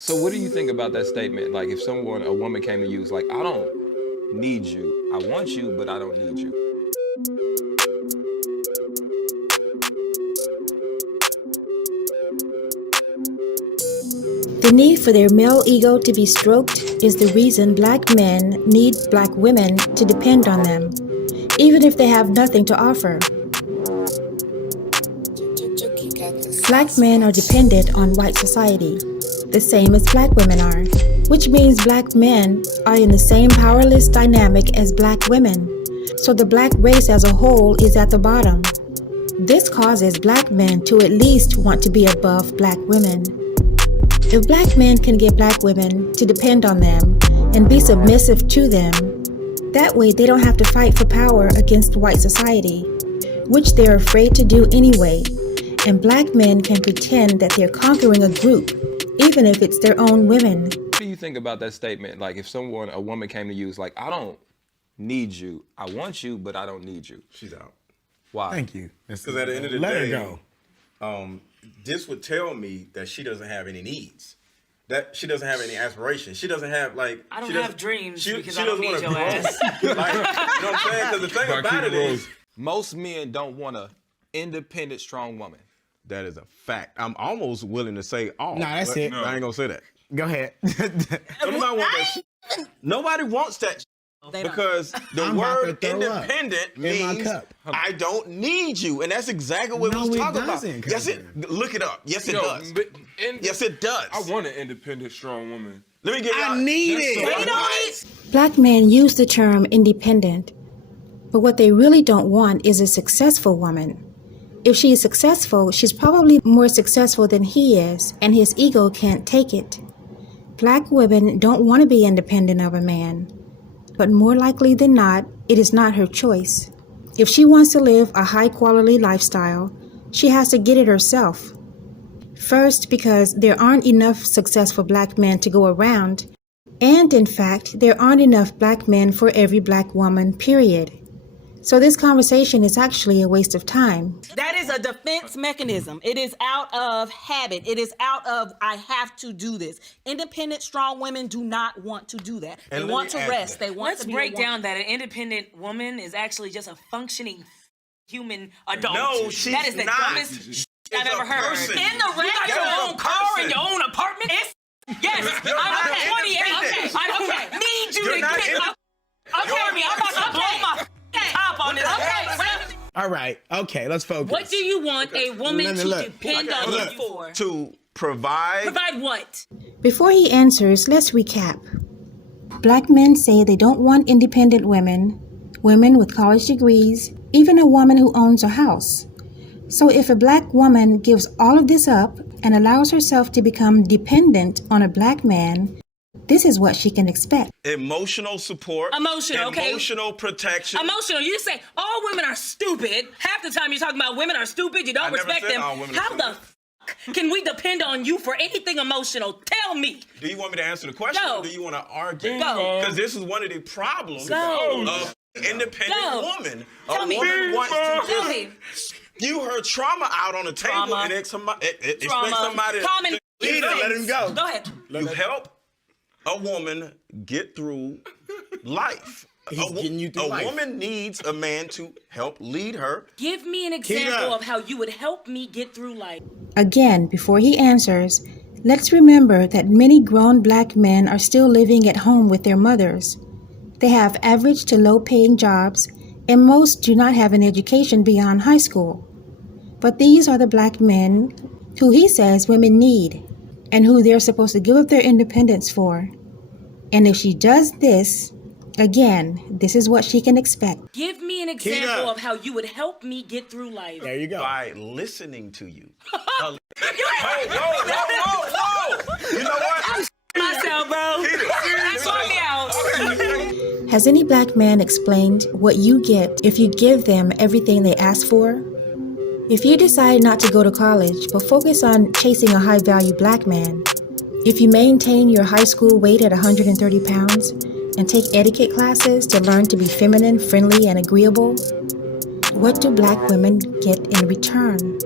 So what do you think about that statement? Like if a woman came to you, it's like, I don't need you. I want you, but I don't need you. The need for their male ego to be stroked is the reason black men need black women to depend on them, even if they have nothing to offer. Black men are dependent on white society, the same as black women are, which means black men are in the same powerless dynamic as black women, so the black race as a whole is at the bottom. This causes black men to at least want to be above black women. If black men can get black women to depend on them and be submissive to them, that way they don't have to fight for power against white society, which they're afraid to do anyway, and black men can pretend that they're conquering a group, even if it's their own women. What do you think about that statement? Like if a woman came to you, it's like, I don't need you. I want you, but I don't need you. She's out. Why? Thank you. Because at the end of the Let day, her go. This would tell me that she doesn't have any needs. That she doesn't have any aspirations. She doesn't have like. I don't have dreams because she I don't doesn't need wanna your grow. ass. Like, you know what I'm saying? Because the thing about it is, most men don't want a independent, strong woman. that is a fact. I'm almost willing to say all. Nah, that's it. I ain't gonna say that. Go ahead. Nobody want that shit. Nobody wants that shit. Because the I'm about word to throw up independent in my means cup. I don't need you, and that's exactly what No, we was it talking about. doesn't, Yes, cousin. look it up. Yes, it does. Yes, it does. I want an independent, strong woman. Let me get y'all. I need That's it. Black men use the term independent, but what they really don't want is a successful woman. If she is successful, she's probably more successful than he is, and his ego can't take it. Black women don't want to be independent of a man, but more likely than not, it is not her choice. If she wants to live a high-quality lifestyle, she has to get it herself. First, because there aren't enough successful black men to go around, and in fact, there aren't enough black men for every black woman, period. So this conversation is actually a waste of time. That is a defense mechanism. It is out of habit. It is out of, I have to do this. Independent, strong women do not want to do that. They And want to let me add rest. to that. They want Let's to be break a woman. down that an independent woman is actually just a functioning human adult. No, she's that is the not. dumbest She's I've a ever heard. person. In the You got That's your a own car person. and your own apartment? Yes, You're not I'm 28. independent. I don't need you You're to not get independent. Okay, me. I'm about to blow my top on this. Okay, All right. Okay, let's focus. what do you want a woman Look, to look. depend on Look. you for? To provide. Provide what? Before he answers, let's recap. Black men say they don't want independent women, women with college degrees, even a woman who owns a house. So if a black woman gives all of this up and allows herself to become dependent on a black man, this is what she can expect. Emotional support. Emotional, okay. Emotional protection. Emotional. You just say all women are stupid. Half the time you're talking about women are stupid. You don't I never respect said them. all women are How the stupid. can we depend on you for anything emotional? Tell me. Do you want me to answer the question Go. or do you want to argue? Go. Because this is one of the problems Go. of independent Go. woman. Tell a me. woman wants to Tell just me. you her trauma out on the table Trauma. and expect Trauma. somebody Common to sense. let him go. Go ahead. You help a woman get through life. He's getting you through a life. woman needs a man to help lead her. Give me an example of how you would help me get through life. Again, before he answers, let's remember that many grown black men are still living at home with their mothers. They have average to low-paying jobs, and most do not have an education beyond high school. But these are the black men who he says women need, and who they're supposed to give up their independence for. And if she does this, again, this is what she can expect. Give me an example of how you would help me get through life. There you go. By listening to you. Whoa. You know what? Myself, bro. Sort me out. Has any black man explained what you get if you give them everything they ask for? If you decide not to go to college but focus on chasing a high-value black man, if you maintain your high school weight at 130 pounds and take etiquette classes to learn to be feminine, friendly, and agreeable, what do black women get in return?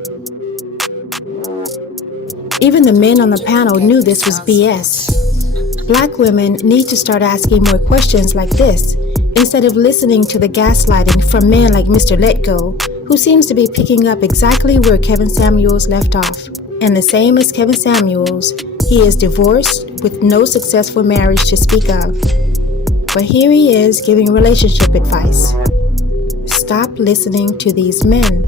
Even the men on the panel knew this was BS. Black women need to start asking more questions like this, instead of listening to the gaslighting from men like Mr. Letgo, who seems to be picking up exactly where Kevin Samuels left off. And the same as Kevin Samuels, he is divorced with no successful marriage to speak of. But here he is giving relationship advice. Stop listening to these men.